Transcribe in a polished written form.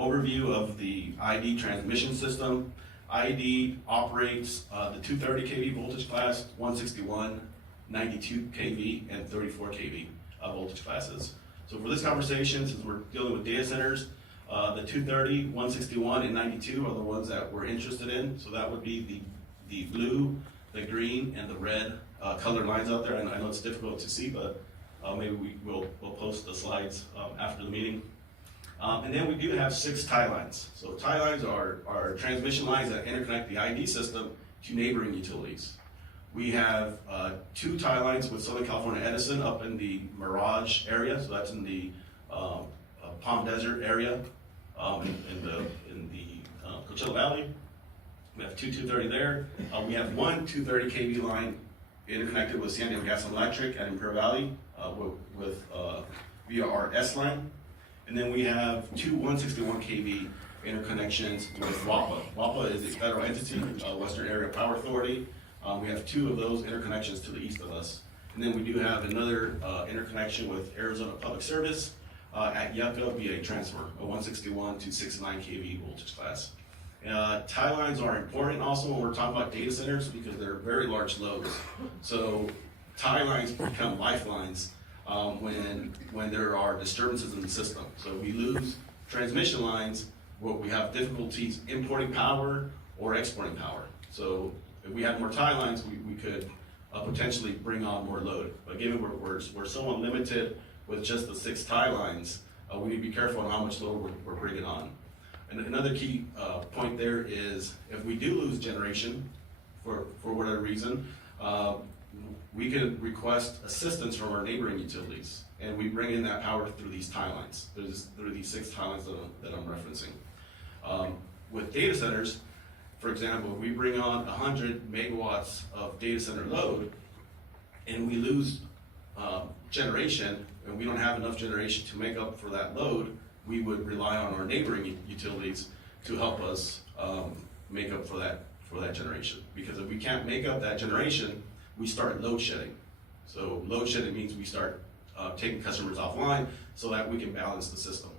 overview of the ID transmission system. ID operates the 230 kV voltage class, 161, 92 kV, and 34 kV voltage classes. So for this conversation, since we're dealing with data centers, the 230, 161, and 92 are the ones that we're interested in. So that would be the blue, the green, and the red colored lines out there. And I know it's difficult to see, but maybe we'll post the slides after the meeting. And then we do have 6 tie lines. So tie lines are transmission lines that interconnect the ID system to neighboring utilities. We have 2 tie lines with Southern California Edison up in the Mirage area, so that's in the Palm Desert area, in the Coachella Valley. We have 230 there. We have 1 230 kV line interconnected with San Diego Gas and Electric at Imperial Valley via our S line. And then we have 2 161 kV interconnections with WAPA. WAPA is a federal entity, Western Area Power Authority. We have 2 of those interconnections to the east of us. And then we do have another interconnection with Arizona Public Service at Yucca via a transfer, a 161 to 69 kV voltage class. Tie lines are important also when we're talking about data centers because they're very large loads. So tie lines become lifelines when there are disturbances in the system. So we lose transmission lines, we have difficulties importing power or exporting power. So if we had more tie lines, we could potentially bring on more load. But given we're somewhat limited with just the 6 tie lines, we need to be careful on how much load we're bringing on. And another key point there is if we do lose generation for whatever reason, we could request assistance from our neighboring utilities, and we bring in that power through these tie lines. Through these 6 tie lines that I'm referencing. With data centers, for example, if we bring on 100 megawatts of data center load, and we lose generation, and we don't have enough generation to make up for that load, we would rely on our neighboring utilities to help us make up for that generation. Because if we can't make up that generation, we start load shedding. So load shedding means we start taking customers offline so that we can balance the system.